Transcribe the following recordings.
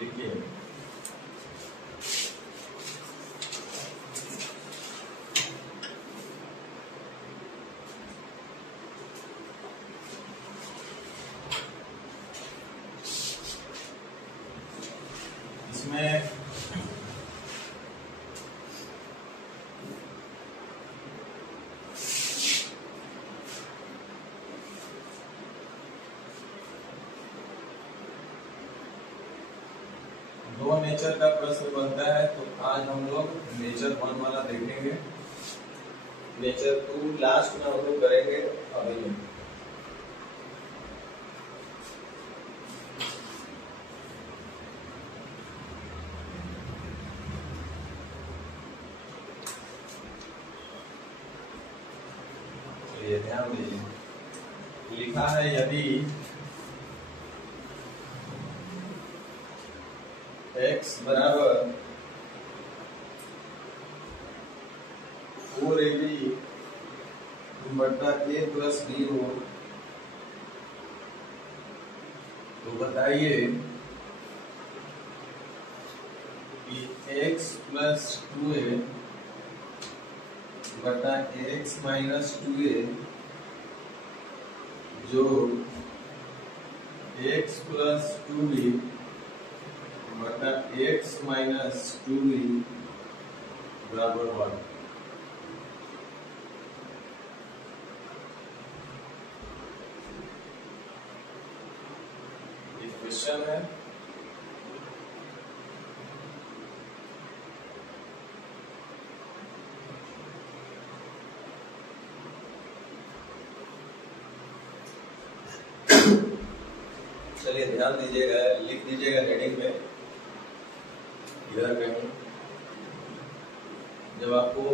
लिखिए इसमें दो नेचर का प्रश्न बनता है, तो आज हम लोग नेचर 1 वाला देखेंगे। नेचर 2 लास्ट में हम लोग करेंगे अभी। चलिए ध्यान दीजिए, लिखा है यदि x बराबर 4ab बटा a प्लस b हो, तो बताइए कि x प्लस 2a बटा x माइनस 2a जो x प्लस 2b बटा x माइनस 2b बराबर 1। ये क्वेश्चन है। चलिए ध्यान दीजिएगा, लिख दीजिएगा हेडिंग में इधर कहीं। जब आपको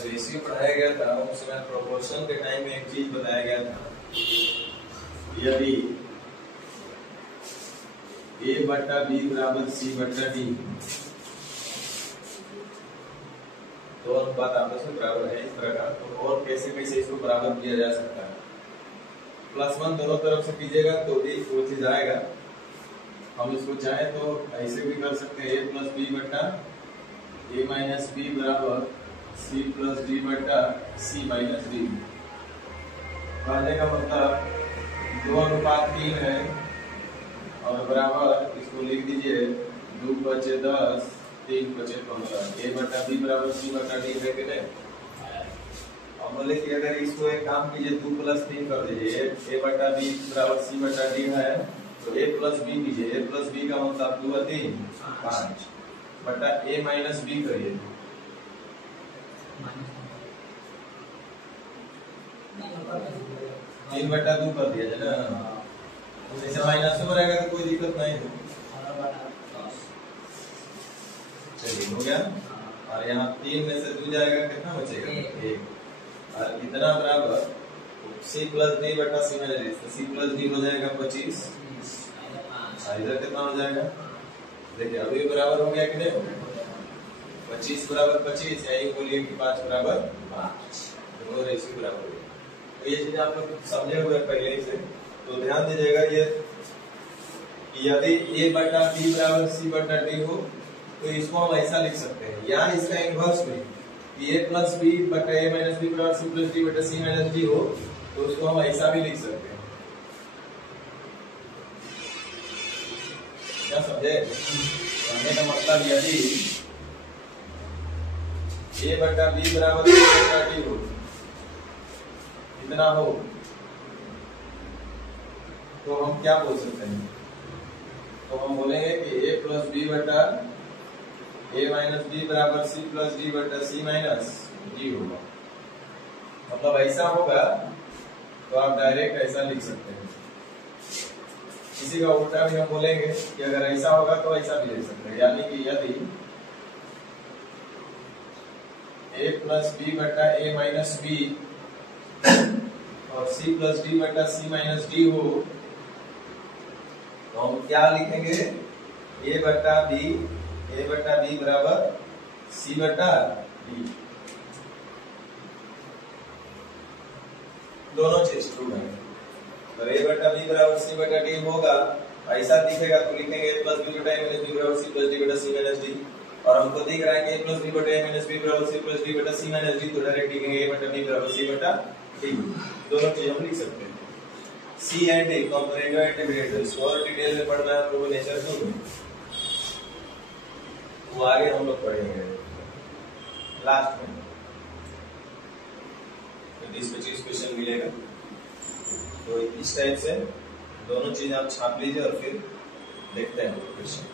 रेशियो पढ़ाया गया था उस समय प्रोपोर्शन के टाइम में एक चीज बताया गया था, यदि a बटा b बराबर c बटा d, दो अनुपात आपस में बराबर है इस तरह का, तो और कैसे कैसे इसको बराबर किया जा सकता है। +1 दोनों तरफ से कीजिएगा तो भी वो चीज आएगा। हम इसको चाहे तो ऐसे भी कर सकते हैं, a प्लस बी बटा a माइनस बी बराबर c प्लस डी बटा c माइनस डी। कहने का मतलब 2:3 है और बराबर इसको लिख दीजिए 2 बचे 10 3 बचे 15। a बटा b बराबर c बटा d है कि नहीं। अब बोले कि अगर इसको एक काम कीजिए 2 + 3 कर दीजिए, a बटा b बराबर c बटा d है, तो a प्लस b कीजिए। a प्लस b का मतलब 2 और 3 5 बटा a माइनस b करिए। 3 बटा 2 कर दिया है ना, जैसे माइनस में रहेगा तो कोई दिक्कत नहीं है। चलिए हो गया। और यहाँ 3 में से 2 जाएगा, कितना बचेगा 1। और इतना बराबर c प्लस d बटा c माइनस d, तो c प्लस d हो जाएगा 25। इधर कितना हो जाएगा, देखिए अभी बराबर हो गया कि नहीं हो गया। 25 बराबर 25, यही बोलिए कि 5 बराबर 5, दोनों रेशियो बराबर हो गया। तो ये चीज आप लोग समझे हुए पहले से, तो ध्यान दीजिएगा ये यदि a बटा b बराबर c बटा d हो, तो इसको हम ऐसा लिख सकते हैं, या इसका इनवर्स में a प्लस b बटा a माइनस b बराबर c प्लस d बटा c माइनस d हो, तो उसको हम ऐसा भी लिख सकते हैं। क्या समझे? कहने का मतलब यदि a बटा b बराबर c बटा d हो, इतना हो, तो हम क्या बोल सकते हैं, तो हम बोलेंगे कि a प्लस b बटा a माइनस b बराबर c प्लस d बटा c माइनस d होगा। मतलब ऐसा होगा तो आप डायरेक्ट ऐसा लिख सकते हैं। इसी का उल्टा भी हम बोलेंगे कि अगर ऐसा होगा तो ऐसा भी लिख सकते हैं, यानी कि यदि a प्लस b बटा a माइनस b और c प्लस d बटा c माइनस d हो, तो हम क्या लिखेंगे, a बटा b बराबर c बटा d। दोनों चीज ट्रू है। तो a बटा b बराबर c बटा d होगा। ऐसा दिखेगा तो लिखेंगे a प्लस b बटा a माइनस b बराबर c प्लस d बटा c माइनस d। और हमको दिख रहा है कि a प्लस b बटा a माइनस b बराबर c प्लस d बटा c माइनस d, तो डायरेक्ट लिखेंगे a बटा b बराबर c बटा d। दोनों चीज हम लिख सकते हैं। c and d component and dividend, इसको और डिटेल में पढ़ना है हम लोगों ने नेचर में, वो आगे हम लोग पढ़ेंगे लास्ट में। तो 20-25 क्वेश्चन मिलेगा। तो इस टाइप से दोनों चीज आप छाप लीजिए और फिर देखते हैं क्वेश्चन।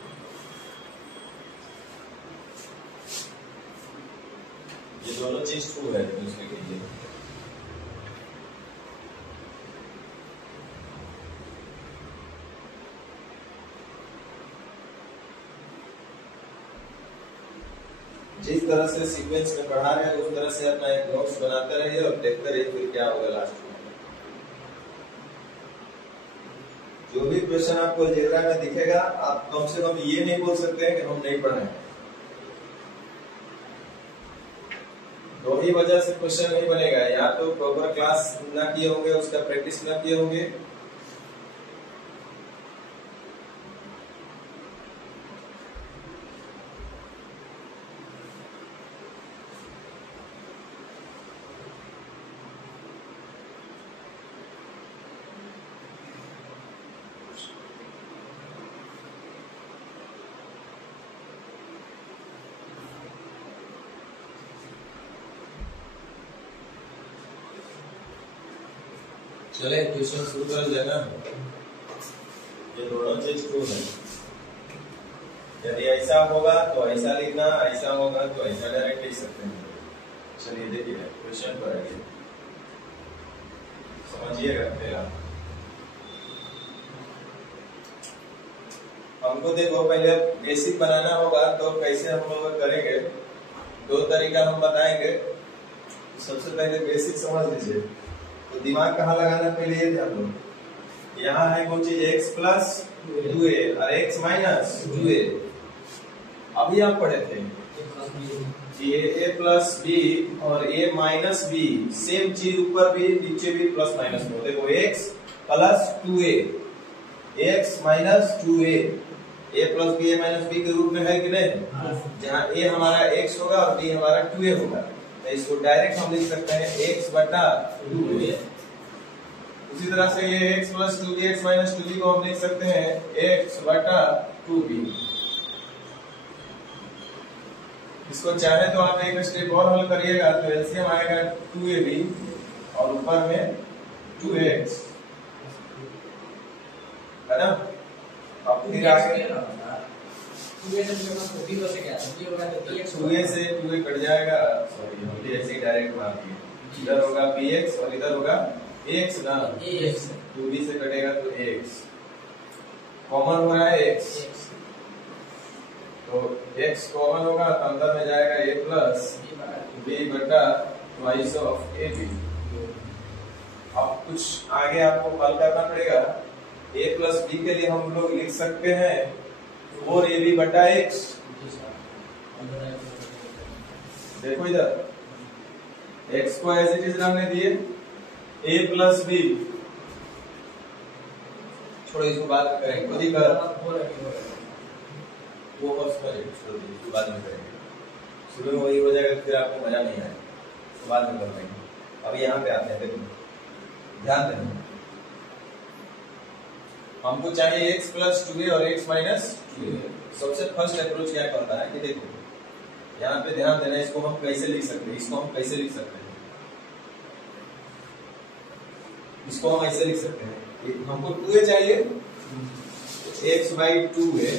ये दोनों चीज ट्रू है तो इसमें कीजिए। जिस तरह से सीक्वेंस में पढ़ा रहे हैं उस तरह से अपना एक नोट्स बनाते रहिए और देखते रहिए फिर क्या होगा लास्ट में। जो भी क्वेश्चन आपको अलजेब्रा में दिखेगा आप कम से कम ये नहीं बोल सकते हैं कि हम नहीं पढ़े। दो ही वजह से क्वेश्चन नहीं बनेगा, या तो प्रॉपर क्लास ना किए होंगे, उसका प्रैक्टिस ना किए होंगे, चले क्वेश्चन शुरू कर देना। ये दोनों चीज ट्रू है। यदि ऐसा होगा तो ऐसा लिखना, ऐसा होगा तो ऐसा डायरेक्ट लिख सकते हैं। चलिए देखिए क्वेश्चन पर आइए, समझिएगा। पहला हमको देखो पहले बेसिक बनाना होगा, तो कैसे हम लोग करेंगे, दो तरीका हम बताएंगे। सबसे पहले बेसिक समझ लीजिए, तो दिमाग कहाँ लगाना पहले ये ध्यान दो। यहाँ है कौन चीज x प्लस 2a और x माइनस 2a। अभी आप पढ़े थे a प्लस b और a माइनस b, सेम चीज ऊपर भी नीचे भी प्लस माइनस हो। देखो x plus 2a, x minus 2a, a plus b a minus b के रूप में है कि नहीं? जहाँ a हमारा x होगा और b हमारा 2a होगा, तो इसको डायरेक्ट हम लिख सकते हैं x बटा 2a। उसी तरह से ये x plus 2b x minus 2b को हम लिख सकते हैं x बटा 2b। इसको चाहे तो आप एक स्टेप और हल करिएगा, तो एलसीएम आएगा 2ab और ऊपर में 2x, है ना? अब फिर आगे 2a से 2a कट जाएगा, सॉरी हम भी ऐसे ही डायरेक्ट मार दिए। इधर होगा bx और इधर होगा x ना, 2b से कटेगा तो x, कॉमन हो रहा है x, तो x कॉमन होगा तो अंदर में जाएगा a प्लस b बटा ट्वाइस ऑफ ab। अब कुछ आगे आपको हल करना पड़ेगा। a प्लस b के लिए हम लोग लिख सकते हैं 4ab बटा x। देखो इधर x को एज इट इज रहने दिए, a प्लस b, छोड़ो इसको बाद में करेंगे, खुद ही कर वो बाद में करेंगे। शुरू में वही हो जाएगा फिर आपको मजा नहीं आएगा, तो बाद में कर लेंगे। अभी यहाँ पे आते हैं, देखो ध्यान देना, हमको चाहिए x प्लस 2a और x माइनस 2a। सबसे फर्स्ट अप्रोच क्या करता है कि देखो यहाँ पे ध्यान देना, इसको हम कैसे लिख सकते हैं, इसको हम कैसे लिख सकते हैं, इसको हम ऐसे लिख सकते हैं, हमको 2a चाहिए, x बाई 2a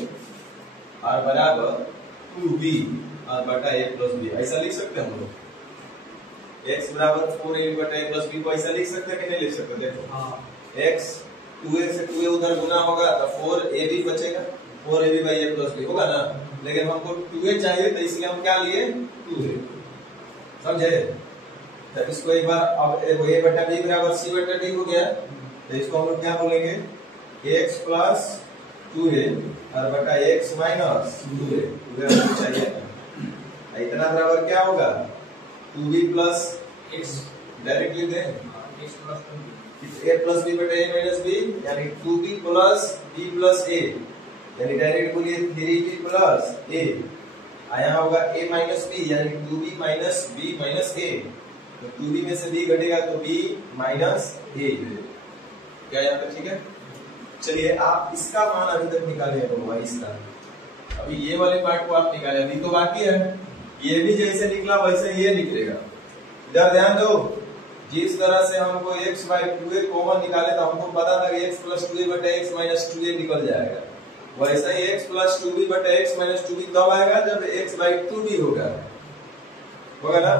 और बराबर 2b और बटा a प्लस b, ऐसा लिख सकते हैं हम लोग। x बराबर 4a बटा a प्लस b को ऐसा लिख सकते हैं कि नहीं लिख सकते? देखो x 2a से 2a उधर गुना होगा तो 4ab बचेगा, 4ab by a plus b होगा ना, लेकिन हमको 2a चाहिए तो इसलिए हम क्या लिए 2a, समझे? तो इसको एक बार, अब a बटा b बराबर c बटा d हो गया, तो इसको हम लोग क्या बोलेंगे x प्लस 2a और बटा x माइनस 2a, हमको चाहिए इतना बराबर क्या होगा 2b प्लस x, डायरेक्टली दें a प्लस बी बटे a माइनस बी यानी 2b plus b plus a यानी डायरेक्ट बोलिए 3b प्लस a आया होगा a माइनस b यानी 2b minus b minus a तो 2b में से b घटेगा तो b माइनस a क्या यहाँ पे ठीक है। चलिए आप इसका मान अभी तक निकाले हैं इसका, अभी ये वाले पार्ट को आप निकाले, अभी तो बाकी है। ये भी जैसे निकला वैसे ये निकलेगा। इधर ध्यान दो, जिस तरह से हमको x बाई 2a कॉमन निकाले तो हमको पता था कि x प्लस 2a बटे x माइनस 2a निकल जाएगा, वैसे ही x प्लस 2b बटे x माइनस 2b तब आएगा जब x बाई 2b होगा ना।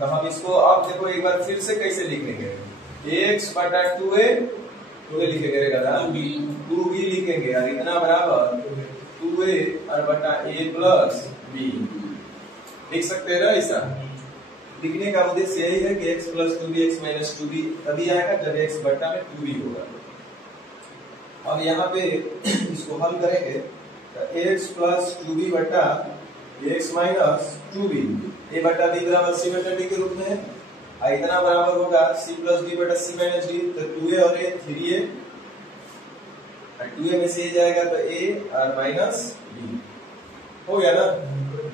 तो हम इसको अब देखो एक बार फिर से कैसे लिखेंगे, x बटा 2a लिखेंगे ना, 2b लिखेंगे और इतना बराबर 2a और बटा a प्लस b लिख सकते हैं ना। ऐसा लिखने का उद्देश्य यही है कि x plus 2b x minus 2b तभी आएगा जब x बट्टा में 2b होगा। अब यहाँ पे इसको हल करेंगे तो x प्लस 2b बट्टा x माइनस 2b a बट्टा b बराबर c बट्टा d के रूप में है, इतना बराबर होगा c प्लस b बटा c माइनस d। तो 2a और a 3a, 2a में से a जाएगा तो a और माइनस b हो गया ना,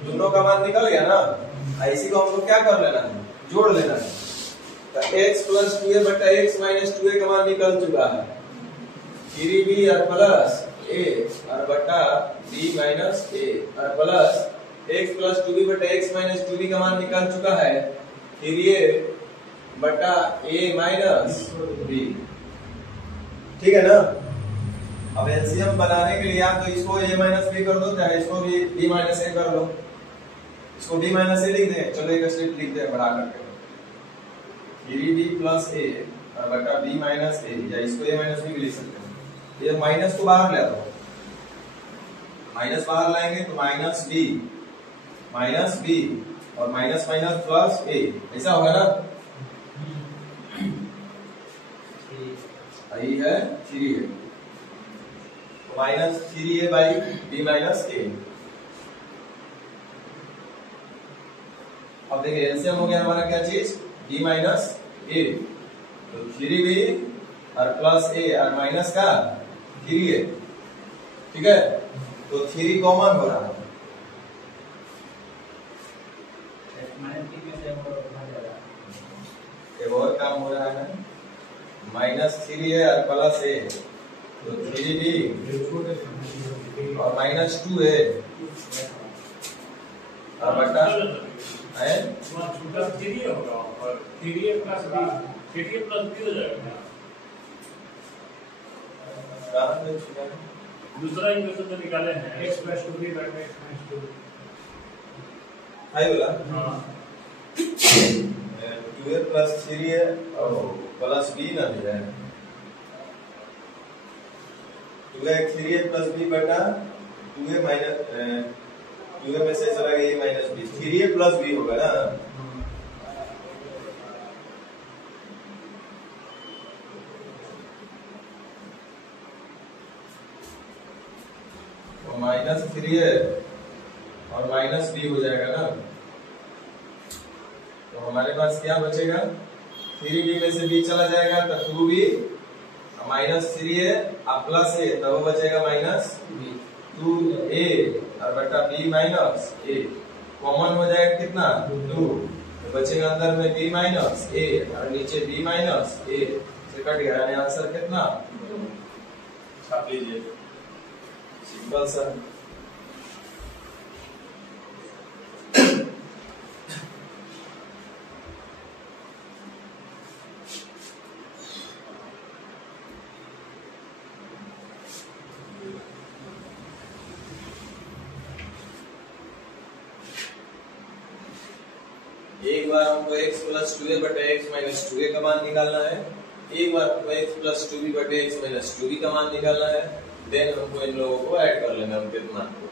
दोनों का मान निकल गया ना। इसी को हमको क्या कर लेना है, जोड़ लेना है। तो x प्लस 2a बटा x माइनस 2a का मान निकल चुका है, 3b और प्लस a और बटा b माइनस a और प्लस x प्लस 2b बटा x माइनस 2b का मान निकल चुका है, 3a बटा a माइनस b। ठीक है ना। अब एलसीएम बनाने के लिए या तो इसको a माइनस b कर दो, चाहे इसको भी b माइनस a कर लो। इसको b माइनस a लिख दें, चलो एक स्टेप लिख दें बढ़ा करके, 3b प्लस a और बटा b माइनस a, या इसको a माइनस b भी लिख सकते हैं। ये माइनस को बाहर ले आओ, माइनस बाहर लाएंगे तो माइनस b और माइनस माइनस प्लस a, ऐसा होगा ना। यही है 3a तो minus 3a by b minus a। अब देखिए एलसीएम हो गया हमारा क्या चीज, b माइनस a, तो 3b और प्लस a और माइनस का 3a। ठीक है, तो 3 कॉमन हो रहा है, एक और काम हो रहा है, माइनस 3a और प्लस a, तो 3b और माइनस 2a और बटा है 3a होगा और 3a प्लस b हो जाएगा। दूसरा इक्वेशन जो निकाले हैं x प्लस 2b बटा x माइनस 2 हाई वाला, हां 2a प्लस 3a और प्लस b ना दे जाए, 2a 3a प्लस b बटा 2a माइनस 2a में से चला गया a minus b, 3a plus b होगा ना। तो माइनस 3a और माइनस b हो जाएगा ना। तो हमारे पास क्या बचेगा, 3b में से b चला जाएगा तो 2b माइनस 3a और प्लस a, तो वो बचेगा माइनस 2a और बटा b माइनस a, कॉमन हो जाएगा कितना 2, तो बचेगा अंदर में b माइनस a और नीचे b माइनस a से कट गया, यानी आंसर कितना छाप लीजिए, सिंपल सा। एक बार हमको x प्लस 2a बटे x माइनस 2a का मान निकालना है, एक बार हमको x प्लस 2b बटे x माइनस 2b का मान निकालना है, देन हमको इन लोगों को ऐड कर लेना है उनके मान को।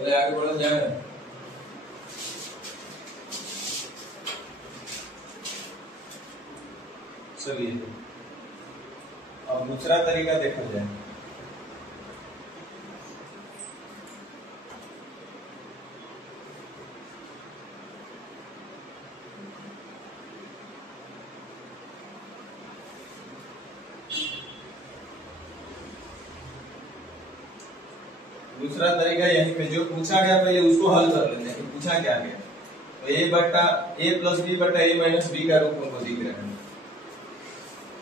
चलिए आगे बढ़ा जाए। चलिए अब दूसरा तरीका देखा जाए। दूसरा तरीका यहीं पे जो पूछा गया पहले उसको हल कर लेते हैं कि पूछा क्या गया। तो ए बट्टा ए प्लस बी बट्टा ए माइनस बी का रूप हमको दिख रहा है,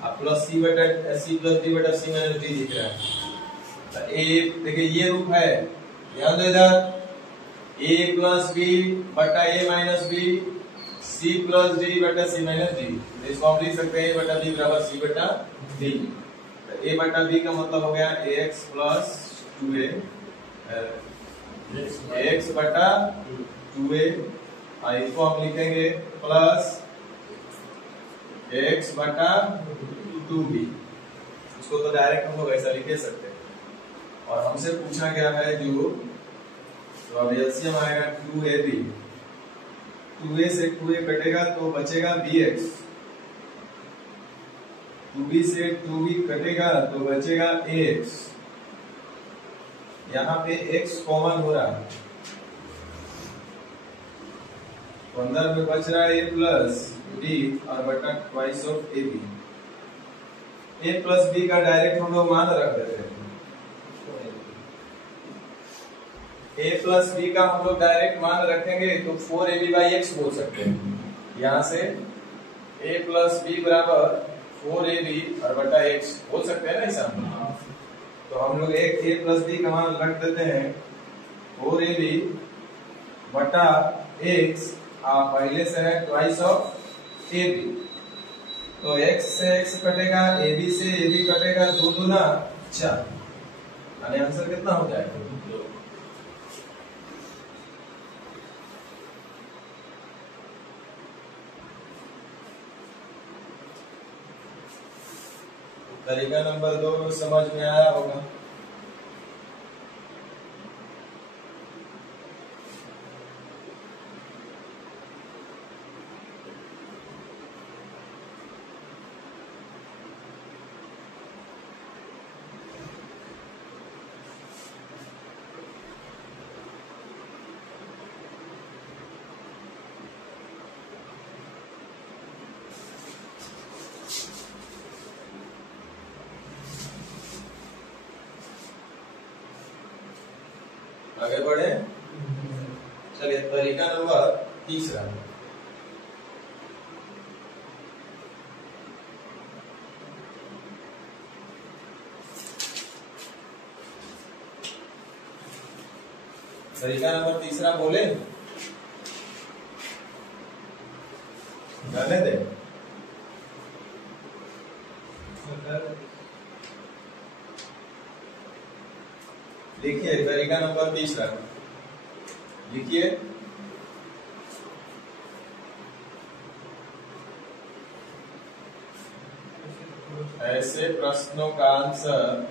अब प्लस सी बटा सी प्लस डी बटा सी माइनस डी दिख रहा है। तो ए देखिए ये रूप है, ध्यान दो इधर, ए प्लस बी बटा A minus B C plus D बटा सी माइनस डी। इसको हम लिख सकते हैं ए बटा बी बराबर सी बटा डी। ए बटा बी का मतलब हो गया एक्स प्लस 2a एक्स बटा 2a, इसको हम लिखेंगे प्लस एक्स बटा 2b। इसको तो डायरेक्ट हम लोग ऐसा लिख सकते हैं। और हमसे पूछा गया है जो, तो अब एलसीएम आएगा 2ab, 2a से 2a कटेगा तो बचेगा bx, 2b से 2b कटेगा तो बचेगा ax। यहाँ पे x कॉमन हो रहा है तो अंदर में बच रहा है a प्लस b और बटा twice of ab। a plus b का डायरेक्ट हम लोग मान रख देते हैं, a प्लस b का हम लोग डायरेक्ट मान रखेंगे तो 4ab बाई x बोल सकते हैं। यहाँ से a प्लस b बराबर 4ab और बटा x बोल सकते हैं ना ऐसा। तो हम लोग एक a प्लस b का मान रख देते हैं 4ab बटा x, पहले से है ट्वाइस ऑफ ab। तो x से x कटेगा, ab से ab कटेगा, 2 दूना 4, यानी आंसर कितना हो जाएगा? तरीका नंबर 2 समझ में आया होगा। आगे बढ़े। चलिए तरीका नंबर 3। तरीका नंबर 3 बोले जाने दे। लिखिए तरीका नंबर 3 लिखिए, ऐसे प्रश्नों का आंसर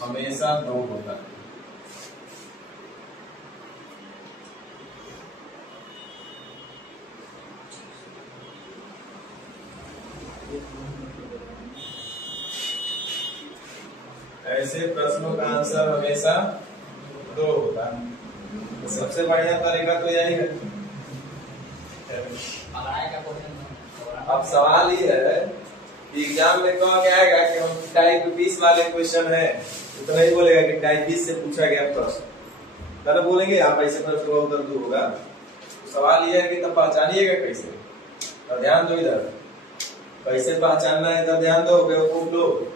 हमेशा 2 होता है। ऐसे प्रश्नों का आंसर हमेशा 2 होता है। तो सबसे बढ़िया तरीका तो यही है। अब सवाल ये है कि एग्जाम में कहा क्या आएगा कि हम टाइप 20 वाले क्वेश्चन है, तो नहीं बोलेगा कि टाइप 20 से पूछा गया प्रश्न, तब बोलेंगे आप ऐसे प्रश्न का उत्तर 2 होगा। तो सवाल ये है कि तब पहचानिएगा कैसे। तो ध्यान दो इधर, कैसे पहचानना है तो ध्यान दो बेवकूफ लोग,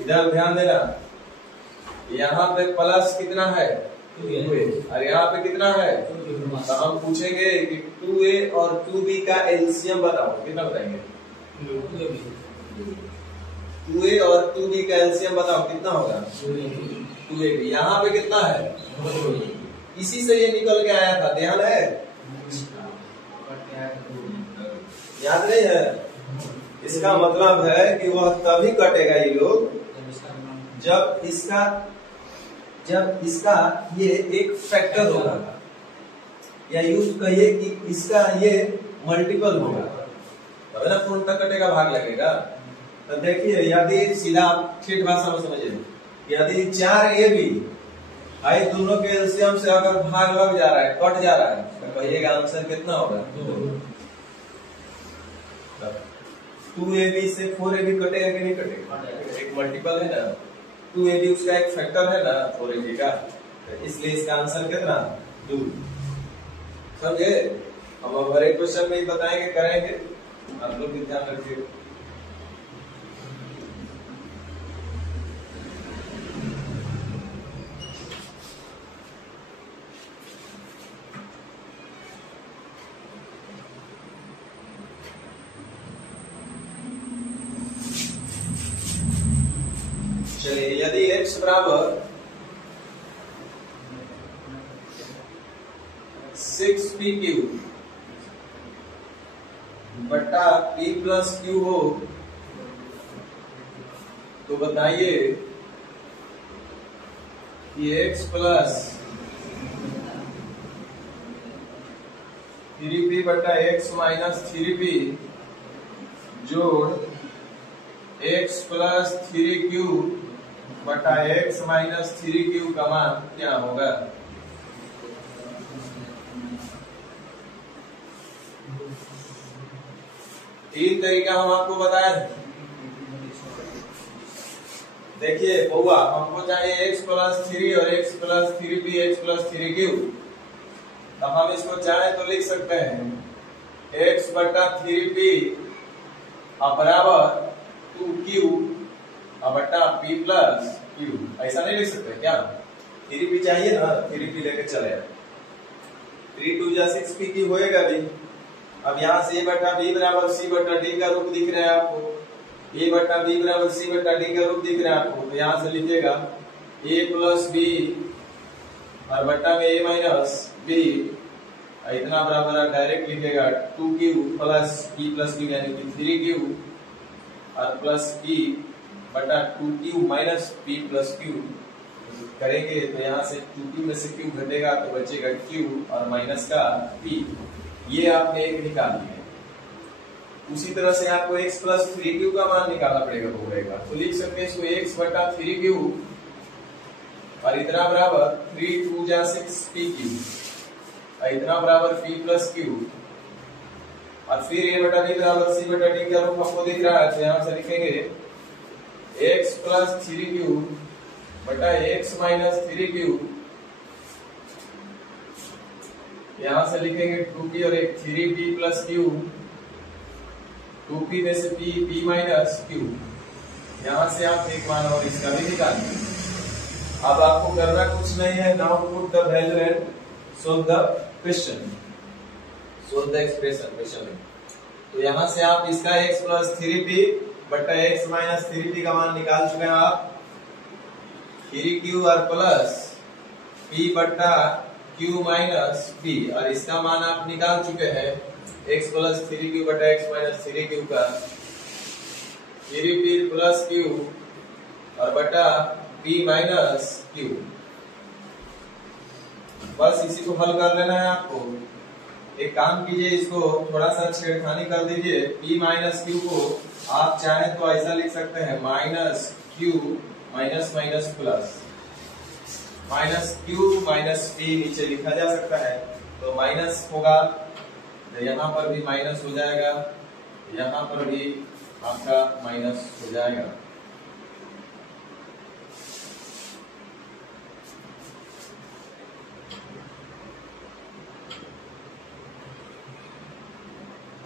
इधर ध्यान देना। यहाँ पे प्लस कितना है 2a और यहाँ पे कितना है, तो हम पूछेंगे कि 2a और 2b का एलसीएम बताओ, कितना बताएंगे? 2a और 2b का एलसीएम बताओ कितना होगा? 2ab। यहाँ पे कितना है? इसी से ये निकल के आया था, ध्यान है। याद नहीं है? इसका मतलब है कि वह तभी कटेगा ये लोग जब इसका ये एक फैक्टर होगा, या यूज कहिए कि इसका ये मल्टीपल होगा, तब ना पूर्णतः कटेगा, भाग लगेगा। तो देखिए, यदि सीधा ठेठ भाषा में समझिए, यदि 4AB आई दोनों के एलसीएम से अगर भाग लग जा रहा है, कट जा रहा है, तो कहिएगा आंसर कितना होगा? 2AB से 4AB कटेगा कि नहीं कटेगा? एक मल्टीपल है ना, 2AB उसका एक फैक्टर है ना 4AB का, इसलिए इसका आंसर कितना? 2। समझे? हम अब हर एक क्वेश्चन में ही बताएंगे, करेंगे, आप लोग भी ध्यान रखिए। चलिए, यदि x बराबर 6p³ बटा p प्लस q हो, तो बताइए कि x प्लस 3p बटा x माइनस 3p जोड़ x प्लस 3q बटा x माइनस 3q का मान क्या होगा? तीन तरीका हम आपको बताया। देखिए बउआ, हमको चाहिए x प्लस 3 और x plus 3p x plus 3q, तो हम इसको चाहे तो लिख सकते हैं x बटा 3p बराबर 2q बटा p प्लस q। ऐसा नहीं लिख सकते क्या? 3p चाहिए ना, 3p लेके चले, 3 2 जा 6p की होएगा भी। अब यहाँ से a बटा b बराबर c बटा d का रूप दिख रहा है आपको, a बटा b बराबर c बटा d का रूप दिख रहा है आपको, तो यहाँ से लिखिएगा a प्लस b और बटा में a माइनस b, इतना बराबर डायरेक्ट लिखेगा 2q plus p plus q यानी कि 3q और प्लस p बटा 2q minus p plus q करेंगे, तो यहाँ से 2q में से q घटेगा तो बचेगा q और माइनस का p। ये आपने एक निकाल लिया। उसी तरह से आपको x प्लस 3q का मान निकालना पड़ेगा, तो लिख सकते हैं इसको x बटा 3q और इतना बराबर 3 2 जा 6pq, इतना बराबर p प्लस q, और फिर a बटा b बराबर c बटा d का रूप हमको दिख रहा है, तो यहाँ से लिखेंगे x प्लस 3q बटा x माइनस 3q, यहाँ से लिखेंगे 2p और एक 3p प्लस q, 2p में से p माइनस q, यहाँ से आप एक मान और इसका भी निकालिए। अब आपको करना कुछ नहीं है, now put the value and solve the question, solve the expression question में। तो यहाँ से आप इसका x प्लस 3p बटा x माइनस 3p का मान निकाल चुके हैं आप, 3q और प्लस p बटा q माइनस p, और इसका मान आप निकाल चुके हैं x प्लस 3q बटा x माइनस 3q का, 3p प्लस q और बटा p माइनस q। बस इसी को हल कर लेना है आपको। एक काम कीजिए, इसको थोड़ा सा छेड़खानी कर दीजिए, p माइनस q को आप चाहे तो ऐसा लिख सकते हैं minus q minus minus plus, minus q minus p नीचे लिखा जा सकता है, तो माइनस होगा, तो यहाँ पर भी माइनस हो जाएगा, यहाँ पर भी आपका माइनस हो जाएगा।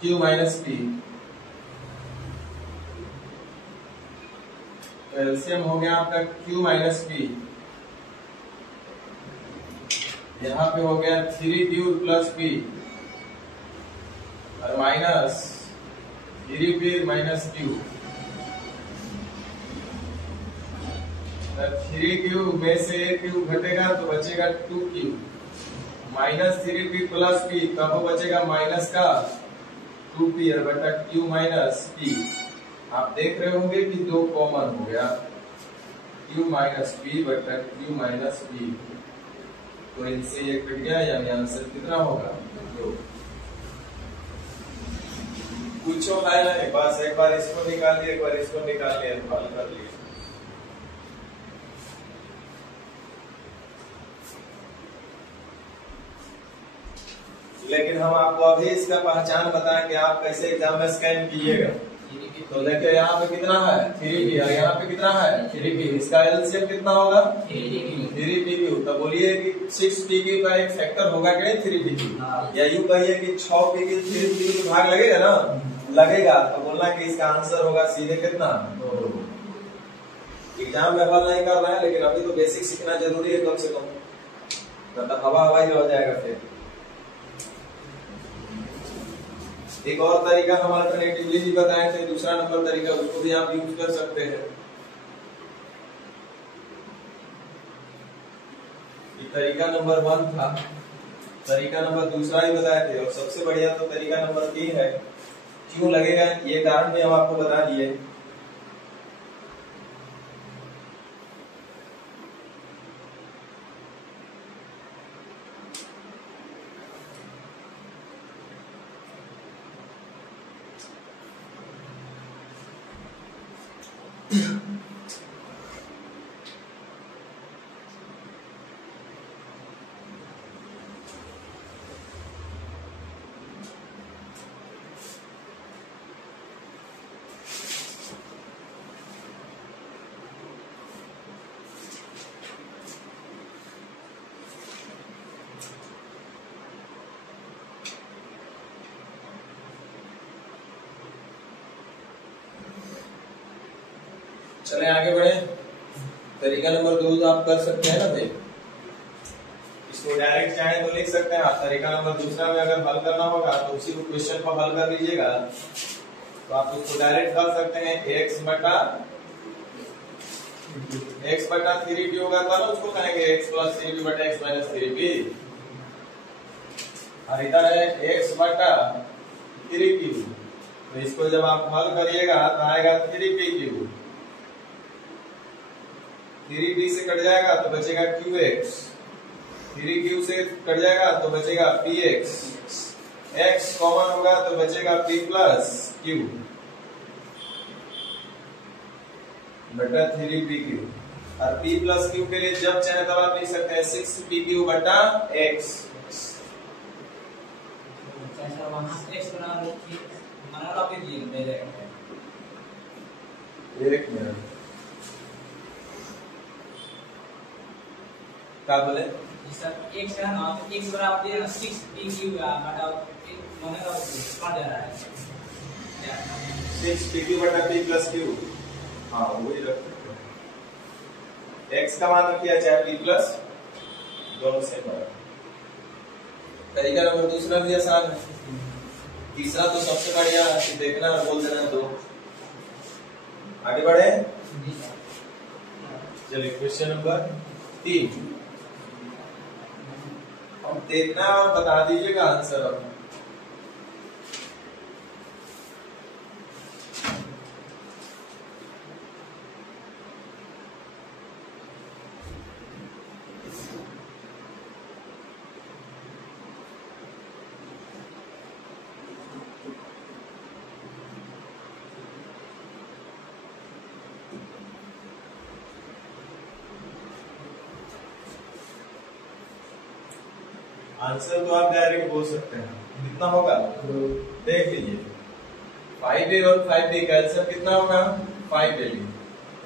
q माइनस p, एलसीएम हो गया आपका q माइनस p, यहाँ पे हो गया 3q प्लस p और minus 3p minus q, 3q में से q घटेगा तो बचेगा 2q, minus 3p plus p, तब बचेगा माइनस का 2p बटा q माइनस p। आप देख रहे होंगे कि दो कॉमन हो गया, q माइनस p बटा q माइनस p, तो इनसे ये कट गया, यानी आंसर कितना होगा 2। पूछो है ना, बस एक बार इसको निकाल लिया, एक बार इसको निकाल लिया, हल कर लिया। लेकिन हम आपको अभी इसका पहचान बताएं कि आप कैसे एग्जाम में स्कैन कीजिएगा। तो देखिए यहाँ पे कितना है 3p और यहाँ पे कितना है 3p, इसका एलसीएम कितना होगा 3pq। तो बोलिए कि 6pq का एक फैक्टर होगा क्या 3pq, या यूं कहिए कि 6pq 3pq में भाग लगेगा ना, लगेगा। तो बोलना कि इसका आंसर होगा सीधे कितना 2। एग्जाम में हल नहीं कर रहा है, लेकिन अभी तो बेसिक सीखना जरूरी है कम से कम, मतलब हवा हवाई हो जाएगा फिर। एक और तरीका हम अल्टरनेटिवली भी बताए थे, दूसरा नंबर तरीका, उसको भी आप यूज कर सकते हैं। ये तरीका नंबर 1 था, तरीका नंबर दूसरा ही बताए थे, और सबसे बढ़िया तो तरीका नंबर 3 है। क्यों लगेगा ये कारण भी हम आपको बता दिए। चले आगे बढ़े। तरीका नंबर 2 आप कर सकते हैं ना भाई, इसको डायरेक्ट चाहे तो लिख सकते हैं आप। तरीका नंबर दूसरा में अगर हल करना होगा तो उसी को क्वेश्चन को हल कर लीजिएगा, तो आप उसको डायरेक्ट कर सकते हैं। x बटा 3p होगा तो उसको कहेंगे x प्लस 3p बटा x माइनस 3p, और इधर है x बटा 3q। तो इसको जब आप हल करिएगा तो आएगा 3pq, 3p से कट जाएगा तो बचेगा qx, 3q से कट जाएगा तो बचेगा px, x कॉमन होगा तो बचेगा p प्लस q बटा 3pq। और p प्लस q के लिए जब चाहे तब आप लिख सकते हैं 6pq बटा x। एक मिनट, क्या बोले सर x है ना, तो x बराबर दे रहा 6pq बटा बनेगा पड़ जा रहा है 6pq बटा p प्लस q। हाँ वही रख सकते हैं, x का मान रखिए चाहे p प्लस, दोनों सेम है। तरीका नंबर दूसरा भी आसान है, तीसरा तो सबसे बढ़िया है, देखना और बोल देना। तो आगे बढ़े, चलिए क्वेश्चन नंबर 3 अब देखना और बता दीजिएगा आंसर। अब आंसर तो आप डायरेक्ट बोल सकते हैं, कितना होगा देख लीजिए। 5a और 5b का आंसर कितना होगा 5ab।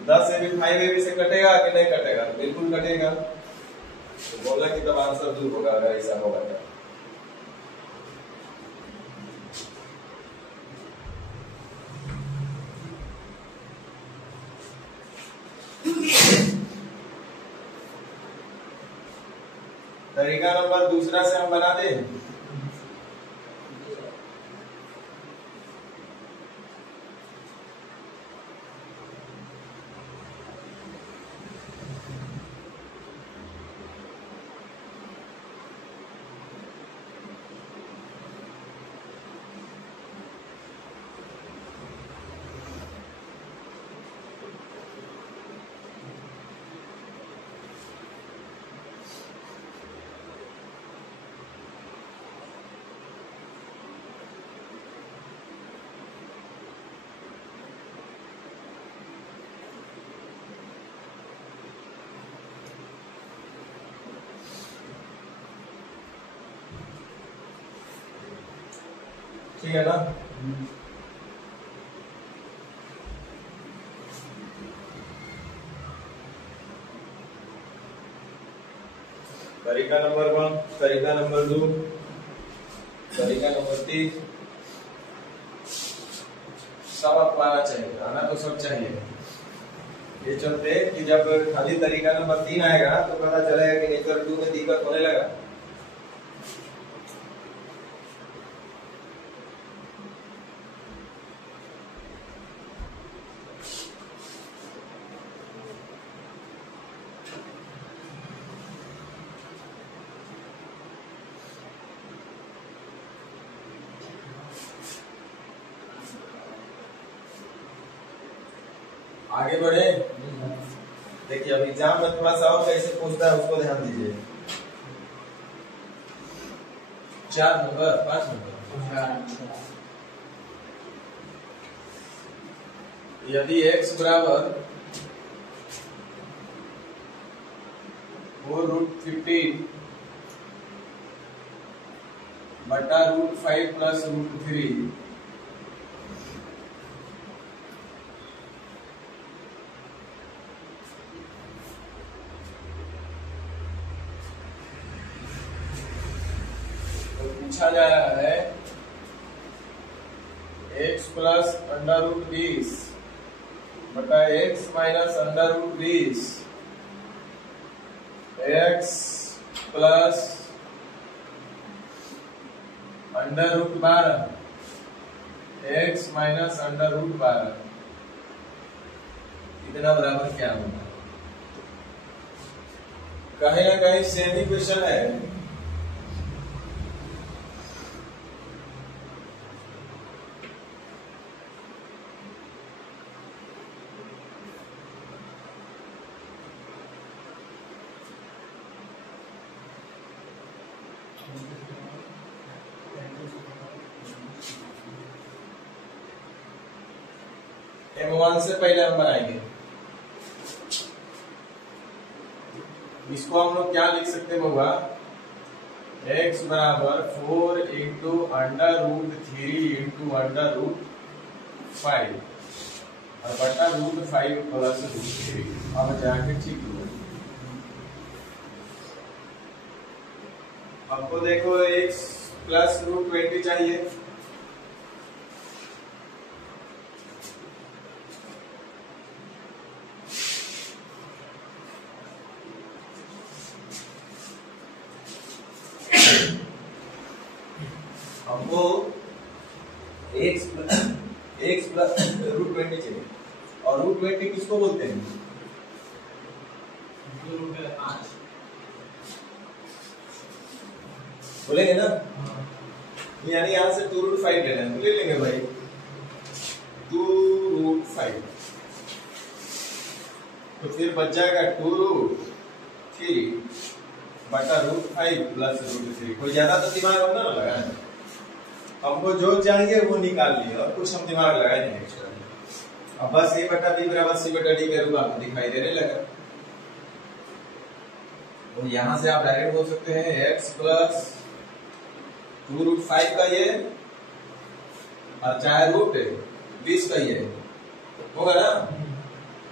10ab 5ab से कटेगा कि नहीं कटेगा, बिल्कुल कटेगा। तो बोला कि तब आंसर दूर होगा अगर ऐसा होगा तो। तरीका नंबर दूसरा से हम बना दें। ठीक है ना। तरीका नंबर 1, तरीका नंबर 2, तरीका नंबर 3 सब आपको आना चाहिए, आना तो सब चाहिए। ये चलते कि जब खाली तरीका नंबर 3 आएगा तो पता चलेगा कि नेचर 2 में दिक्कत होने लगा। आगे बढ़े। देखिए अब एग्जाम में थोड़ा सा और कैसे पूछता है उसको ध्यान दीजिए। 4 नंबर 5 नंबर, यदि x बराबर 4√15 बटा √5 प्लस √3 पूछा जा रहा है x प्लस √20 बटा x minus √20, x plus √12, x minus √12 इतना बराबर क्या होगा? कहीं ना कहीं सेम ही क्वेश्चन है। M1 से पहले हम बनाएंगे। इसको हम लोग क्या लिख सकते हैं बउआ? x बराबर 4 इंटू √3 इंटू √5 और बटा √5 प्लस √3। अब जाके ठीक लो। आपको देखो x प्लस √20 चाहिए, हमको x प्लस √20 चाहिए। और √20 किसको बोलते हैं? बोलेंगे ना, यानी यहाँ से 2√5 लेना है, ले लेंगे भाई 2√5। तो फिर बच जाएगा 2√3 बटा √5 प्लस √3। कोई ज्यादा तो दिमाग हम ना लगाए, हमको जो चाहिए वो निकाल लिया और कुछ हम दिमाग लगाए नहीं एक्स्ट्रा। अब बस a बटा b बराबर c बटा d का रूप आपको दिखाई देने लगा। तो यहाँ से आप डायरेक्ट बोल सकते हैं x प्लस 2√5 का ये और चाहे √20 का ये होगा ना।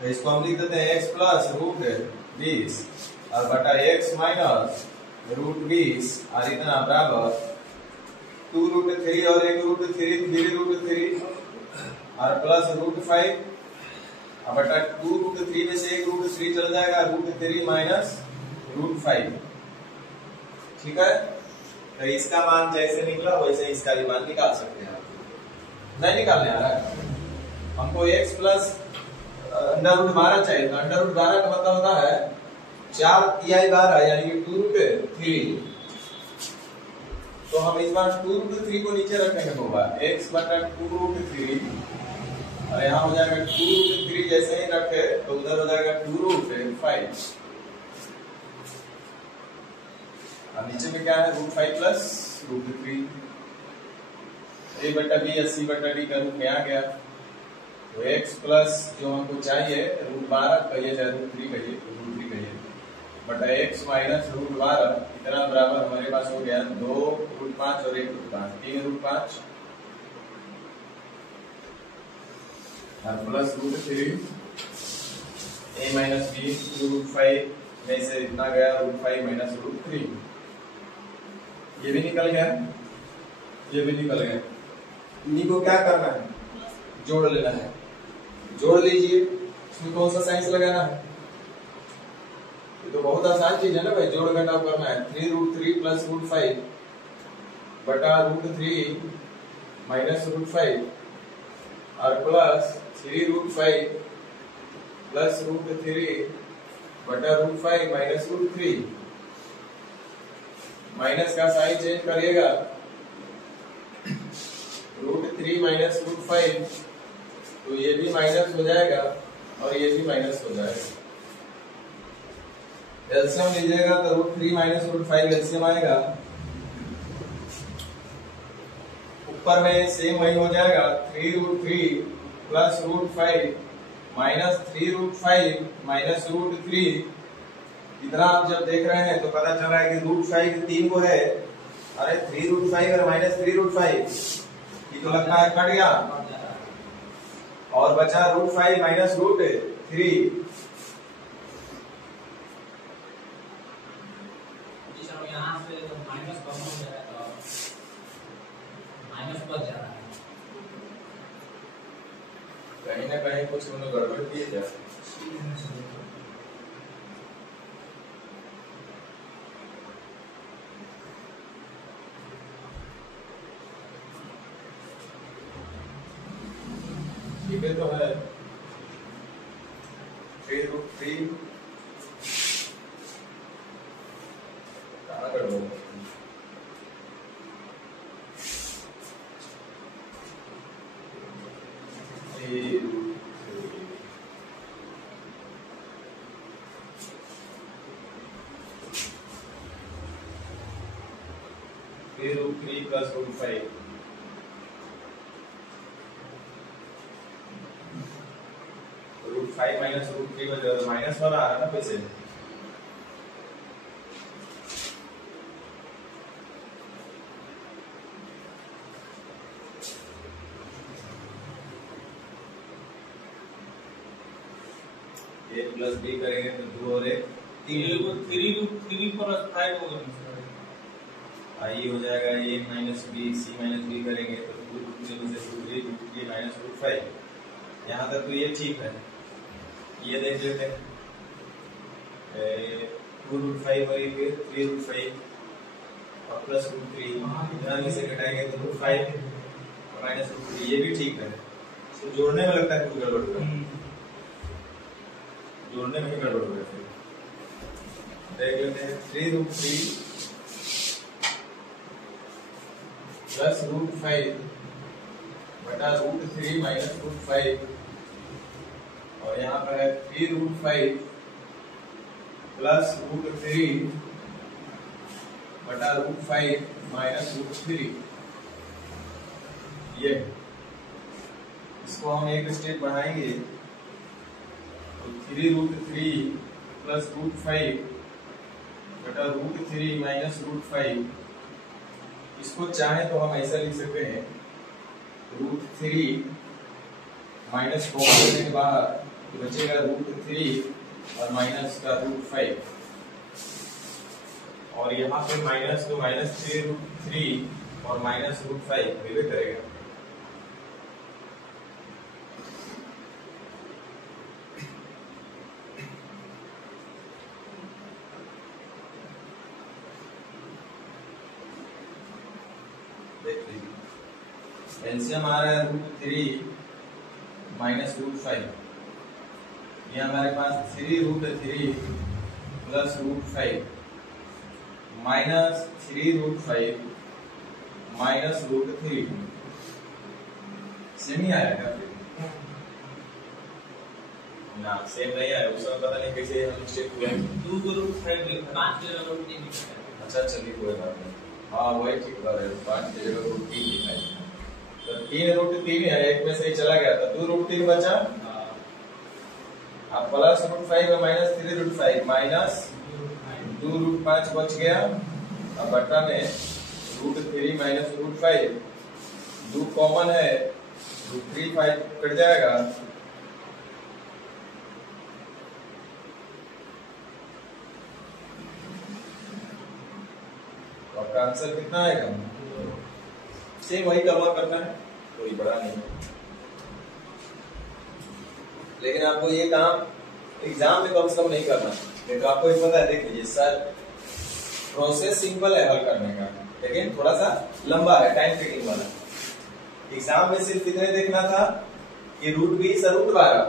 तो इसको हम लिख देते हैं x प्लस √20 और बटा x माइनस √20 और इतना बराबर 2√3 और 1√3 3√3 और प्लस √5 और बटा 2√3 में से 1√3 चल जाएगा, √3 माइनस √5। ठीक है, तो इसका मान जैसे निकला वैसे इसका भी मान निकाल सकते हैं। आप नहीं निकालने आ रहा है, हमको x प्लस √12 चाहिए। तो √12 का मतलब होता है 4 तिहाई 12 यानी कि 2√3। तो हम इस बार 2√3 को नीचे रखेंगे होगा x बटा 2√3 और यहाँ हो जाएगा 2√3। जैसे ही रखे तो उधर हो जाएगा 2√5 और नीचे में क्या है √5 प्लस √3। a बटा b या c बटा d का रूप में आ गया। तो x प्लस जो हमको चाहिए √12 कहिए चाहे √3 कहिए √3 कहिए बटा x माइनस √12 इतना बराबर हमारे पास हो गया 2√5 और 1√5 3√5 और plus root 3 a minus B root 5 में से इतना गया रूट 5 माइनस रूट 3, ये भी निकल गया, ये भी निकल गया। इन्हीं को क्या करना है, जोड़ लेना है। जोड़ लीजिए, इसमें कौन सा साइंस लगाना है, ये तो बहुत आसान चीज है ना भाई, जोड़ घटाव करना है। 3 रूट 3 प्लस रूट 5 बटा रूट 3 माइनस रूट 5 और प्लस 3 रूट 5 प्लस रूट 3 बटा रूट 5 माइनस रूट 3। माइनस का साइन चेंज करिएगा, रूट 3 माइनस रूट 5, तो ये भी माइनस हो जाएगा और ये भी माइनस हो जाएगा। एलसीएम लीजिएगा तो रूट 3 माइनस रूट 5 एलसीएम आएगा, ऊपर में सेम वही हो जाएगा 3 root 3 plus root 5 minus 3 root 5 minus root 3। इतना आप जब देख रहे हैं तो पता चल रहा है कि रूट 5 3 को है, अरे 3 रूट 5 और माइनस 3 रूट 5 ये तो लगता है कट गया और बचा रूट 5 माइनस रूट 3। यहाँ से माइनस कम हो जाएगा तो माइनस बच जा रहा है, कहीं ना कहीं कुछ उन्होंने गड़बड़ की है। ठीक है, तो है 3 रूट 3 कहाँ गड़बड़ है? Root 3 plus root 5 root 5 minus root 3 बच जाएगा, माइनस वाला आ रहा है ना वैसे। a प्लस b करेंगे तो 2 और 1 3 रूट 3 प्लस 5 होगा, आई हो जाएगा a minus b, c minus b करेंगे तो 2 रूट 3 से 2 रूट 3 माइनस रूट 5। यहाँ तक तो ये ठीक है। ये देख लेते हैं 2 रूट 5 और फिर 3 रूट 5 और प्लस रूट 3, इतना में से घटाएंगे तो रूट 5 और माइनस रूट 3, ये भी ठीक है। तो जोड़ने में लगता है कुछ गड़बड़ हुआ, जोड़ने में ही गड़बड़ हुआ। देख लेते हैं 3 रूट 3 प्लस रूट 5 बटा रूट 3 माइनस रूट 5 और यहाँ पर है 3 रूट 5 प्लस रूट 3 बटा रूट 5 माइनस रूट 3। ये इसको हम एक स्टेप बढ़ाएंगे तो 3 रूट 3 प्लस रूट 5 बटा रूट 3 माइनस रूट 5। इसको चाहे तो हम ऐसा लिख सकते हैं रूट 3 माइनस कॉमन लेने के बाद तो बचेगा रूट 3 और माइनस का रूट 5 और यहाँ पे माइनस तो माइनस 3 रूट 3 और माइनस रूट 5 विवेक करेगा। एलसीएम आ रहा है रूट 3 माइनस रूट 5, ये हमारे पास 3 root 3 plus root 5 minus 3 root 5 minus root 3। Same ही आया क्या फिर? ना सेम नहीं आया, उसमें पता नहीं कैसे हम स्टेप हुए। 2 रूट 5 5 जगह रूट 3 लिखा है। अच्छा चलिए कोई बात नहीं, हाँ वही ठीक बात है, 5 की जगह रूट 3 लिखा है। तो 3 रूट 3 है, एक में से ही चला गया था, 2 रूट 3 बचा, अब प्लस रूट 5 और माइनस 3 रूट 5 माइनस 2 रूट 5 बच गया, अब बट्टा में रूट 3 माइनस रूट 5, 2 कॉमन है, रूट 3 5 कट जाएगा आपका आंसर कितना आएगा? सेम वही कमा करना है, कोई बड़ा नहीं है। लेकिन आपको ये काम एग्जाम में कम से कम नहीं करना, तो आपको एक पता है, देख लीजिए सर, प्रोसेस सिंपल है हल करने का, लेकिन थोड़ा सा लंबा है, टाइम टेकिंग वाला। एग्जाम में सिर्फ इतने देखना था कि रूट 20 और रूट 12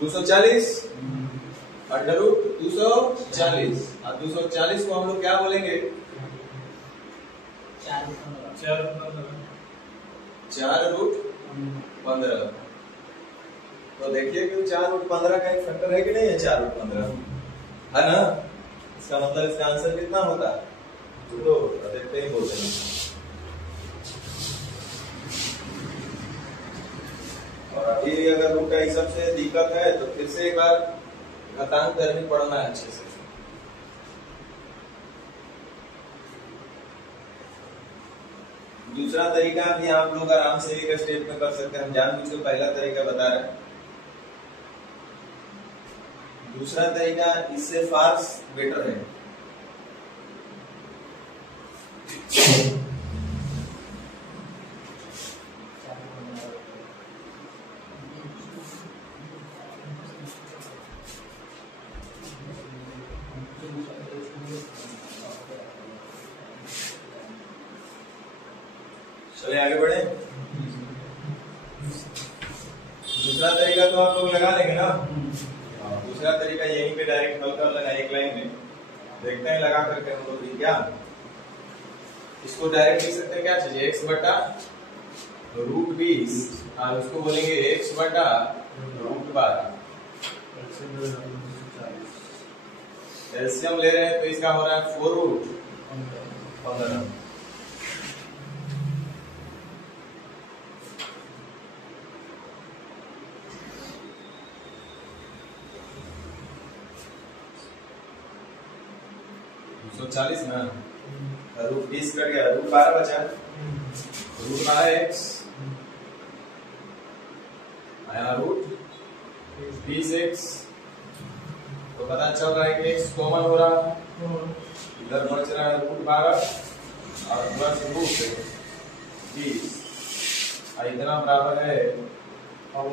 240 अंडर रूट 240, और 240 को हम लोग क्या बोलेंगे? 4 रूट 15। तो देखिए कि 4 रूट 15 का एक फैक्टर है कि नहीं है? 4 रूट 15 है ना? इसका मतलब इसका आंसर कितना होता है? तो देखते ही बोलते हैं। और अभी अगर रूट का हिसाब से दिक्कत है तो फिर से एक बार घातांक करनी पड़ना है अच्छे से। दूसरा तरीका भी आप लोग आराम से एक स्टेप में कर सकते हैं, हम जानबूझ के पहला तरीका बता रहे हैं। दूसरा तरीका इससे फार बेटर है। चलिए आगे बढ़े। दूसरा तरीका तो आप लोग लगा लेंगे ना? दूसरा तरीका यहीं पे डायरेक्ट हल कर लेना एक लाइन में। देखते हैं लगा करके हम लोग भी क्या इसको डायरेक्ट लिख सकते हैं, क्या चीज? x बटा रूट 20 और उसको बोलेंगे x बटा रूट 12। एलसीएम ले रहे हैं तो इसका हो रहा है 4 रूट 15। तो 40 ना, रूट 20 कट गया, रूट 12 बचा, रूट 12x आया रूट 20x। तो पता चल रहा है कि x कॉमन हो रहा है, इधर बच रहा है रूट 12 और प्लस रूट 20, और इतना बराबर है 4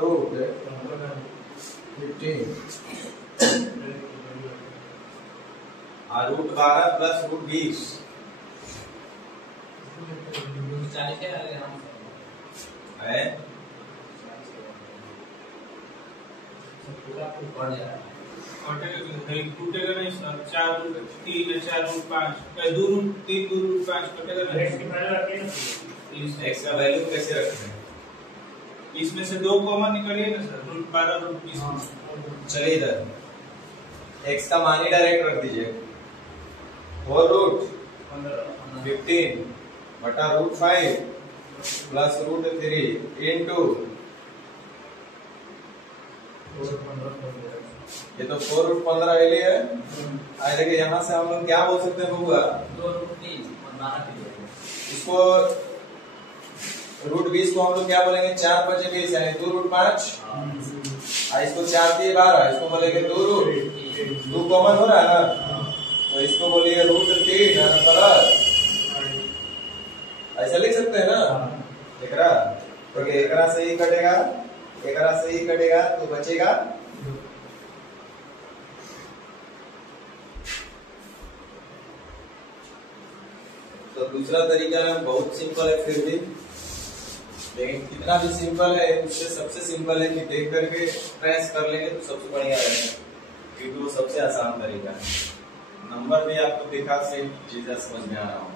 रूट 15 और रूट 12 प्लस रूट 20 है। टूटेगा नहीं सर। 4 रूट 3 है, 4 रूट 5, 2 रूट 3, 2 रूट 5 कटेगा नहीं। x का वैल्यू कैसे रखते हैं? इसमें से 2 कॉमन निकलिए ना सर, रूट 12 रूट 20। चलिए इधर x का मान ही डायरेक्ट रख दीजिए, 4 रूट 15 बटा रूट 5 प्लस रूट 3 इंटू, ये तो 4 रूट 15 वैल्यू है। आए देखिए यहाँ से हम लोग क्या बोल सकते हैं बबुआ? 2 रूट 3 और 12। इसको रूट 20 को हम लोग क्या बोलेंगे? 4 बचे 20 यानी 2 रूट 5, और इसको 4 दिए 12, इसको बोलेंगे 2 रूट 2 कॉमन हो रहा है ना, तो इसको बोलिए रूट 3 प्लस, ऐसा लिख सकते हैं ना एकरा, क्योंकि एकरा से ही कटेगा, एकरा से ही कटेगा तो बचेगा तो दूसरा तरीका बहुत सिंपल है फिर भी, लेकिन कितना भी सिंपल है उससे सबसे सिंपल है कि देख करके ट्रेस कर लेंगे तो सबसे बढ़िया रहेगा, क्योंकि वो सबसे आसान तरीका है। नंबर भी आपको देखा से चीजें समझ में आ रहा होगा।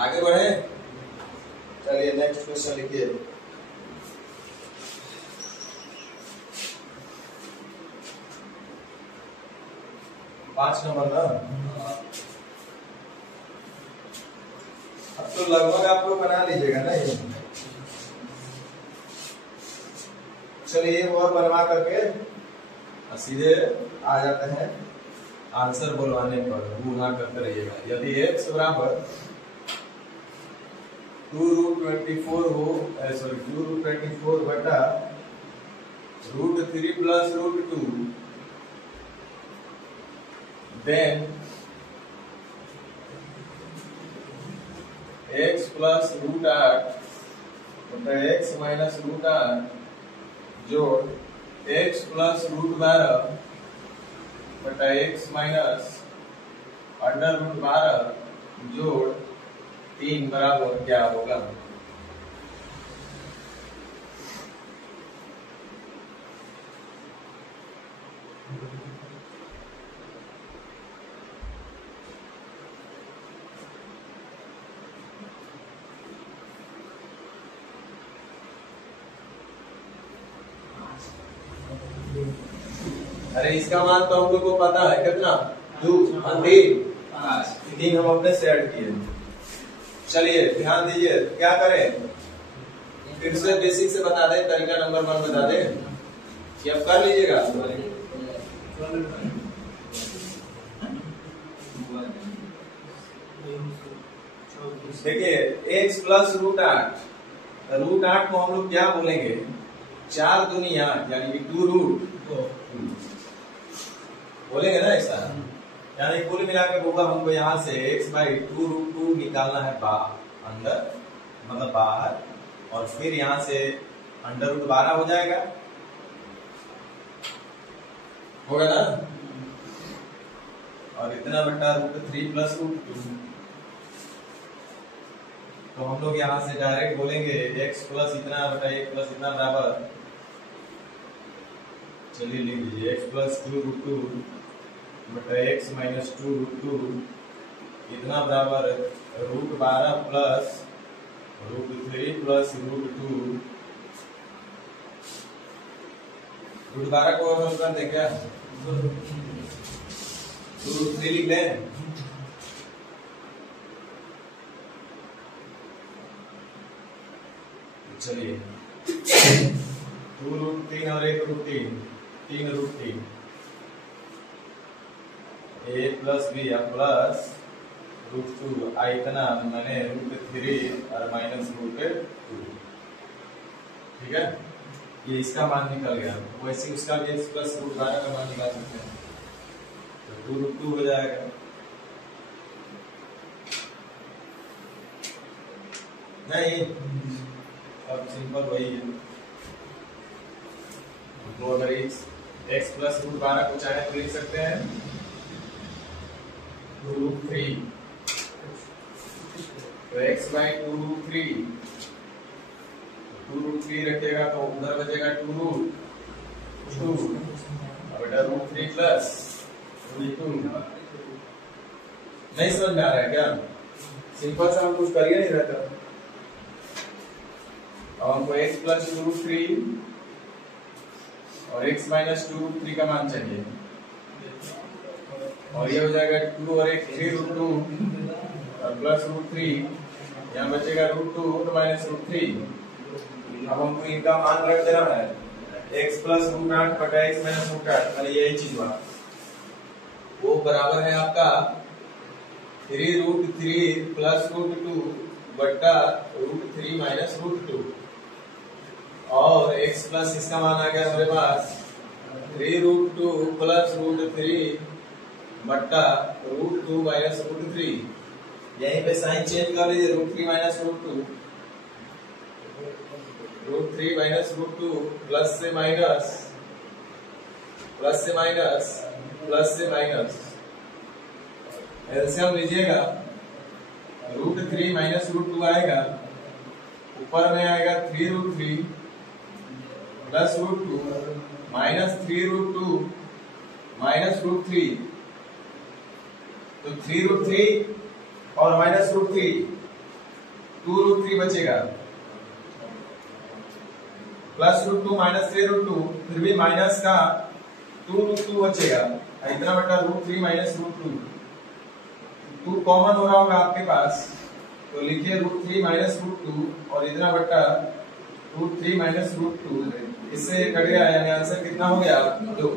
आगे बढ़े, चलिए नेक्स्ट क्वेश्चन लिखिए। पांच नंबर ना, अब तो लगभग आप लोग बना लीजिएगा ना ये। चलिए और बनवा करके सीधे आ जाते हैं आंसर बुलवाने पर गुणा करते रहिएगा। यदि x बराबर 2√24 हो, सॉरी 2√24 बटा √3 प्लस √2, देन x प्लस √8 बटा x माइनस √8 जोड़ x प्लस √12 बटा x माइनस √12 जोड़ 3 बराबर क्या होगा? अरे इसका मान तो हम लोग को पता है कितना, 2 और 3 हम अपने से ऐड किए। चलिए ध्यान दीजिए, क्या करें, फिर से बेसिक से बता दें, तरीका नंबर 1 बता दें कि अब कर लीजिएगा। देखिए x प्लस √8 को हम लोग क्या बोलेंगे, 4 दूनी 8 यानी कि 2√2 बोलेंगे ना ऐसा। यानी कुल मिला के होगा हमको यहाँ से x/2√2 निकालना है अंदर, मतलब बाहर, और फिर यहाँ से √12 हो जाएगा, होगा ना, और इतना बटा √3 प्लस √2। तो हम लोग यहाँ से डायरेक्ट बोलेंगे x प्लस इतना बटा x प्लस इतना बराबर, चलिए लिख लीजिए, x प्लस 2√2 बटा x माइनस 2√2 इतना बराबर √12 प्लस √3 प्लस √2। √12 को हम कर दें क्या, 2√3 लिख दें। चलिए 2√3 और 1√3, 3√3 a प्लस b प्लस √2 इतना मैंने √3 और माइनस √2, ठीक है, ये इसका मान निकल गया। वैसे उसका भी x प्लस √12 का मान निकाल सकते हैं, तो 2√2 हो जाएगा। नहीं, अब सिंपल वही है। तो अगर x प्लस √12 को चाहे तो लिख सकते हैं √3, तो x/2√3, 2√3 रखेगा तो उधर बचेगा 2√2 बटा √3 प्लस √2। नहीं समझ में आ रहा है क्या? सिंपल सा हम कुछ करिए नहीं रहता। और हमको x प्लस 2√3 और x माइनस 2√3 का मान चाहिए, और ये हो जाएगा 2 और 1 3√2 और प्लस √3, यहाँ बचेगा √2 तो माइनस √3। अब हमको इनका मान रख देना है, x प्लस √8 बटा x माइनस √8, मतलब यही चीज हुआ, वो बराबर है आपका 3√3 प्लस √2 बटा √3 माइनस √2, और x प्लस इसका मान आ गया हमारे पास 3√2 प्लस √3 बट्टा √2 माइनस √3। यहीं पे साइन चेंज कर लीजिए, √3 माइनस √2, √3 माइनस √2 प्लस से माइनस, प्लस से माइनस, प्लस से माइनस, एलसीएम लीजिएगा, √3 माइनस √2 आएगा, ऊपर में आएगा 3√3 प्लस √2 माइनस 3√2 माइनस √3, तो 3√3 और माइनस √3 2√3 बचेगा, प्लस √2 माइनस 3√2, फिर भी माइनस का 2√2 बचेगा, इतना बटा √3 माइनस √2, 2 कॉमन हो रहा होगा आपके पास, तो लिखिए √3 माइनस √2 और इतना बटा √3 माइनस √2, इससे कट गया, यानी आंसर कितना हो गया 2।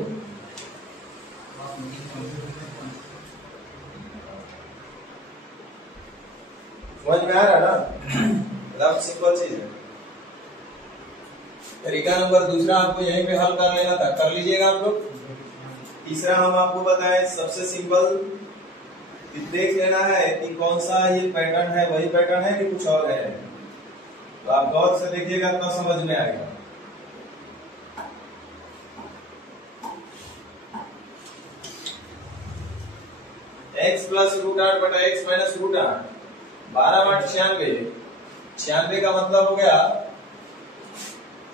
समझ में आ रहा है ना? मतलब सिंपल चीज है। तरीका नंबर दूसरा आपको यहीं पे हल कर लेना था, कर लीजिएगा आप लोग। तीसरा हम आपको बताएं सबसे सिंपल, देख लेना है कि कौन सा ये पैटर्न है, वही पैटर्न है कि कुछ और है। तो आप गौर से देखिएगा तो समझ में आएगा। x प्लस √8 बटा x माइनस √8, 12 8 96। 96 का मतलब हो गया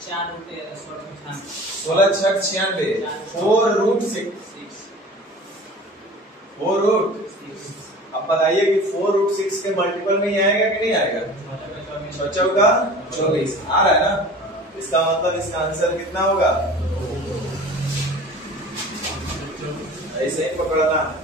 16 6 96, 4√6। 4√6। अब बताइए कि 4√6 के मल्टीपल में ही आएगा कि नहीं आएगा? 6 का 24 आ रहा है ना? इसका मतलब इसका आंसर कितना होगा? ऐसे ही पकड़ना है।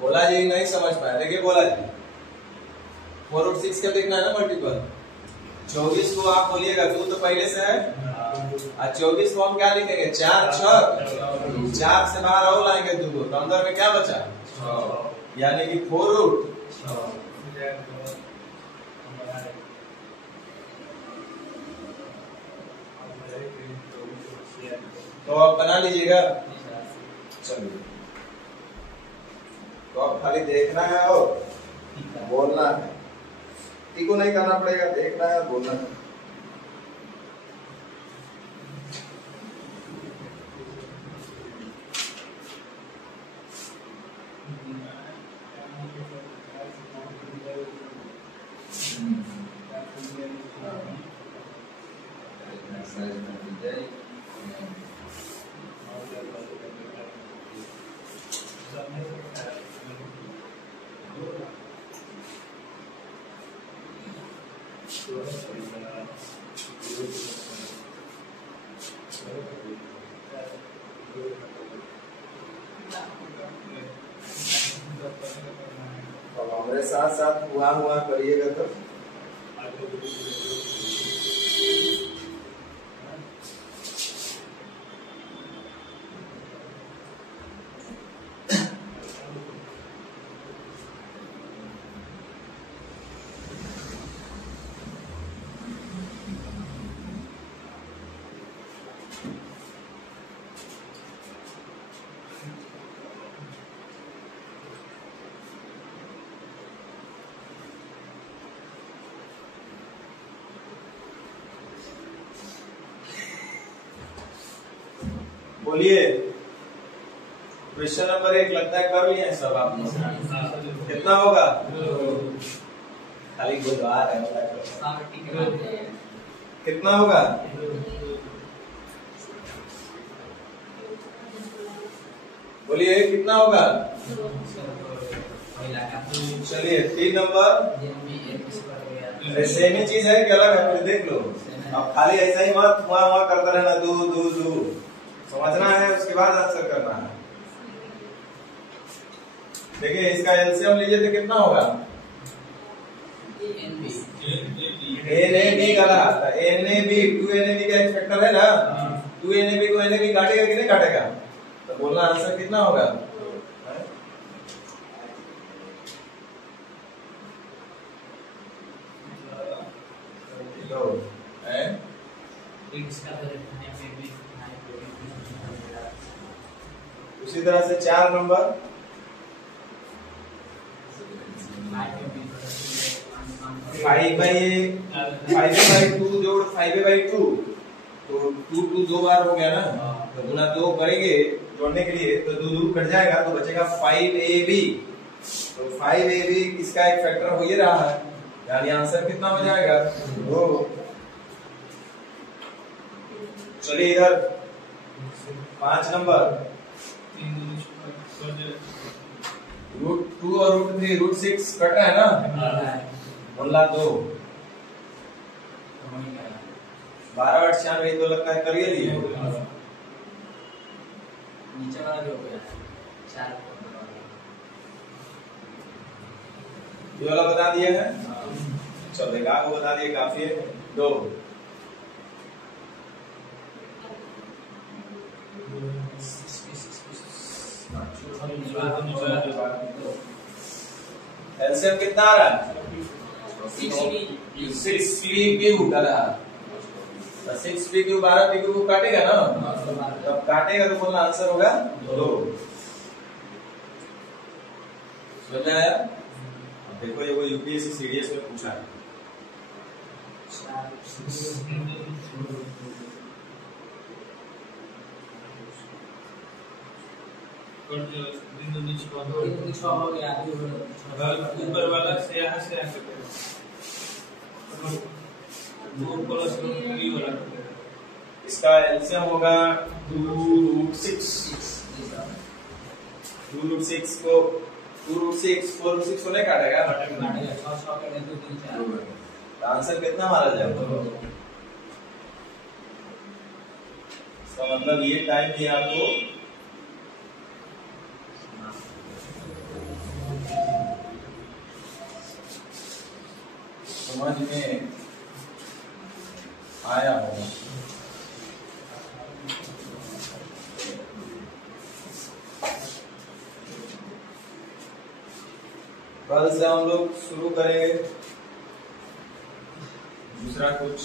बोला जी नहीं समझ पाया। देखिए बोला जी 4√6 का देखना है ना मल्टीपल। 24 को आप बोलिएगा 2 तो पहले से है, और 24 को हम क्या लिखेंगे? 4 6, 4 से बाहर और लाएंगे 2 को, तो अंदर में क्या बचा? यानी कि 4√। तो आप बना लीजिएगा। चलिए, तो अब खाली देखना है और बोलना है। को नहीं करना पड़ेगा, देखना है और बोलना है। अब हमारे साथ साथ हुआ करिएगा तो बोलिए। क्वेश्चन नंबर 1 लगता है कर लिए सब आप लोग। कितना होगा? खाली गुजार है। कितना होगा? बोलिए कितना होगा? चलिए 3 नंबर सेम ही चीज है कि अलग है? देख लो। अब खाली ऐसा ही मत वहां करता रहना, दो समझना है, उसके बाद आंसर करना है। देखिए इसका एलसीएम लीजिए तो कितना होगा? NAB का था, NAB 2NAB का एक फैक्टर है ना, 2NAB को NAB काटेगा कि नहीं काटेगा? तो बोलना आंसर कितना होगा? तो उसी तरह से 4 नंबर 5/2 जोड़ 5/2, तो 2 2 बार हो गया ना, तो गुना 2 करेंगे जोड़ने के लिए, तो 2 2 कट जाएगा तो बचेगा 5AB। तो 5AB इसका एक फैक्टर हो ही रहा है, यानी आंसर कितना हो जाएगा? 2। चलिए इधर 5 नंबर √2 और √3 √6 कट रहा है ना, 1/2 12 8 96 तो लगता है कर लिए लिए। नीचे वाला भी हो गया 4, ये वाला बता दिया है। चलो देखा को बता दिए, काफी है। 2 एलसीएम कितना आ रहा है? 6p³ आ रहा है। 6p³ 12p³ को काटेगा ना, तब काटेगा तो बोलना आंसर होगा 2। समझ में आया? देखो ये वो यूपीएससी सीडीएस में पूछा है। और जो बिंदु निष्पन्न हो गया ऊपर वाला से यहाँ से आके इसका एलसीएम होगा 2√6। 2√6 को 4√6 को नहीं काटेगा। आंसर कितना मारा जाएगा? इसका मतलब ये टाइम भी आपको समझ में आया होगा। कल से हम लोग शुरू करेंगे दूसरा कुछ